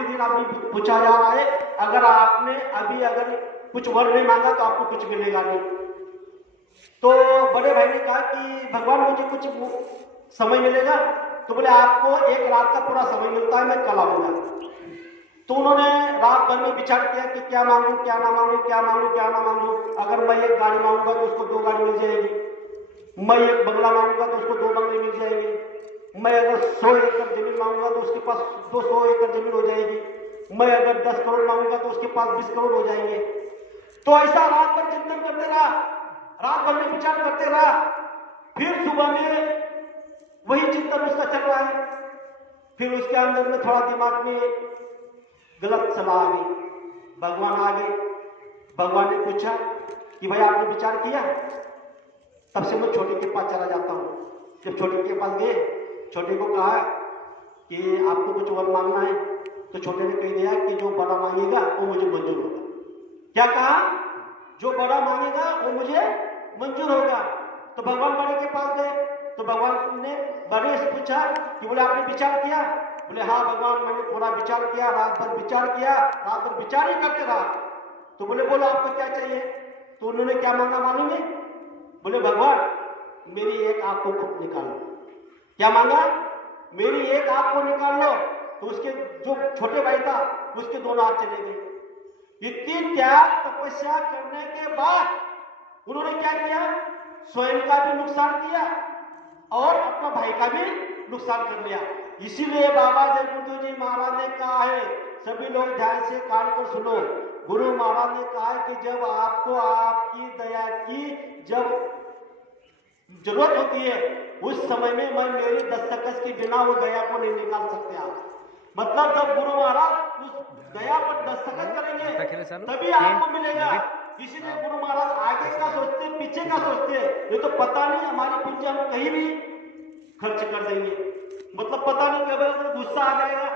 आखिरी दिन अभी पूछा जा रहा है, अगर आपने अभी अगर कुछ वर नहीं मांगा तो आपको कुछ मिलेगा नहीं। तो बड़े भाई ने कहा कि भगवान मुझे कुछ समय मिलेगा? तो बोले आपको एक रात का पूरा समय मिलता है, मैं कल आऊंगा। तो उन्होंने रात भर में विचार किया कि क्या मांगू क्या ना मांगू, क्या मांगू क्या ना मांगू। अगर मैं एक गाड़ी मांगूंगा तो उसको 2 गाड़ी मिल जाएगी, मैं एक बंगला मांगूंगा तो उसको 2 बंगले मिल जाएंगे, मैं अगर 100 एकड़ जमीन मांगूंगा तो उसके पास 200 एकड़ जमीन हो जाएगी, मैं अगर 10 करोड़ मांगूंगा तो उसके पास 20 करोड़ हो जाएंगे। तो ऐसा रात भर चिंतन करते रहा, रात भर में विचार करते रहा। फिर सुबह में वही चिंतन उसका चल रहा है। फिर उसके अंदर में थोड़ा दिमाग में गलत सलाह आ गई। भगवान आ गए, भगवान ने पूछा कि भाई आपने विचार किया? तब से मैं छोटे के पास चला जाता हूं। जब छोटे के पास गए, छोटे को कहा कि आपको कुछ और मांगना है, तो छोटे ने कह दिया कि जो बड़ा मांगेगा वो मुझे मंजूर होगा। क्या कहा? जो बड़ा मांगेगा वो मुझे मंजूर होगा। तो भगवान बड़े के पास गए, तो भगवान ने बड़े से पूछा कि बोले आपने विचार किया? बोले हाँ भगवान, मैंने थोड़ा विचार किया, रात भर विचार किया, रात भर विचार ही करते रहा। तो बोले बोलो आपको क्या चाहिए? तो उन्होंने क्या मांगा मालूम है? बोले भगवान मेरी एक आंख को निकालो। क्या मांगा? मेरी एक आंख को निकाल लो। तो उसके जो छोटे भाई था उसके 2 आंख चले गए। इतनी त्याग तपस्या करने के बाद उन्होंने क्या किया? स्वयं का भी नुकसान किया और अपना भाई का भी नुकसान कर लिया। इसीलिए बाबा जगबुद्धू जी महाराज ने कहा है, सभी लोग ध्यान से कान को सुनो, गुरु महाराज ने कहा है कि जब आपको आपकी दया की जब जरूरत होती है उस समय में मैं मेरी दस्तखत के बिना वो दया को नहीं निकाल सकते आप। मतलब जब गुरु महाराज उस दया पर दस्तखत करेंगे तभी आपको मिलेगा। इसीलिए गुरु महाराज आगे का सोचते पीछे का सोचते, ये तो पता नहीं हमारी पूंजी हम कहीं भी खर्च कर देंगे। मतलब पता नहीं कब अगर गुस्सा आ जाएगा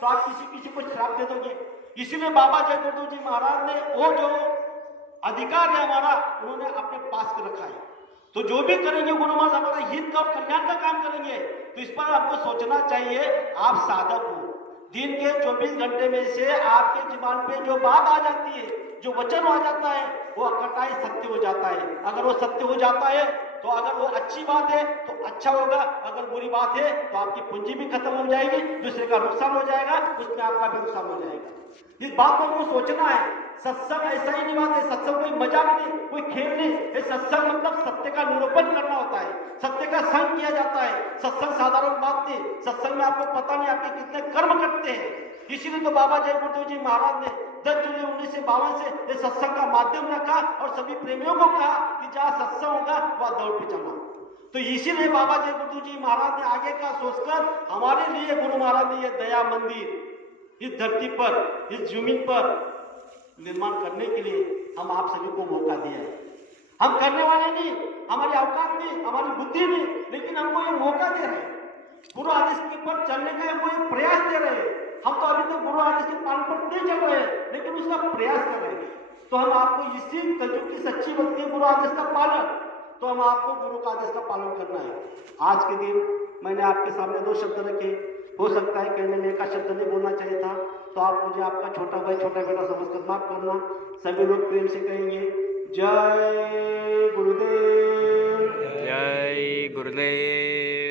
तो आप किसी को श्राप दे दोगे। इसीलिए बाबा जगबुद्धू जी महाराज ने वो जो अधिकार है हमारा उन्होंने अपने पास कर रखा है। तो जो भी करेंगे गुरु महाराज हमारा हित का और कल्याण का काम करेंगे। तो इस पर आपको सोचना चाहिए। आप साधक हो, दिन के 24 घंटे में से आपके जीवन पे जो बात आ जाती है, जो वचन आ जाता है, वो अकटाई सत्य हो जाता है। अगर वो सत्य हो जाता है तो अगर वो अच्छी बात है तो अच्छा होगा, अगर बुरी बात है तो आपकी पूंजी भी खत्म हो जाएगी, दूसरे का नुकसान हो जाएगा, उसमें आपका भी नुकसान हो जाएगा। इस बात को हमको सोचना है। सत्संग ऐसा ही नहीं बात है, सत्संग कोई मजाक नहीं, कोई खेल नहीं। सत्संग मतलब सत्य का निरूपण करना होता है, सत्य का संग किया जाता है। सत्संग साधारण बात नहीं। सत्संग में आपको पता नहीं आपके कितने कर्म करते हैं। इसीलिए तो बाबा जगबुद्धू जी महाराज ने 10 जुलाई 1952 से ये सत्संग का माध्यम रखा और सभी प्रेमियों को कहा कि जहां सत्संग होगा वहां दौड़ पे चलना। तो इसीलिए बाबा जगबुद्धू जी महाराज ने आगे का सोचकर हमारे लिए गुरु महाराज ने यह दया मंदिर इस धरती पर, इस जमीन पर निर्माण करने के लिए हम आप सभी को मौका दिया है। हम करने वाले नहीं, हमारी औकात नहीं, हमारी बुद्धि नहीं, लेकिन हमको ये मौका दे रहे हैं। गुरु आदेश के पर चलने का हमको एक प्रयास दे रहे हैं। हम तो अभी तक गुरु आदेश के पालन पर नहीं चल रहे हैं, लेकिन उसका प्रयास कर रहे हैं। तो हम आपको इसी कलयुग की सच्ची भक्ति गुरु आदेश का पालन, तो हम आपको गुरु का आदेश का पालन करना है। आज के दिन मैंने आपके सामने 2 शब्द रखे। हो सकता है कहने में 1 शब्द नहीं बोलना चाहिए था, तो आप मुझे आपका छोटा भाई छोटा बेटा समझकर माफ करना। सभी लोग प्रेम से कहेंगे जय गुरुदेव, जय गुरुदेव।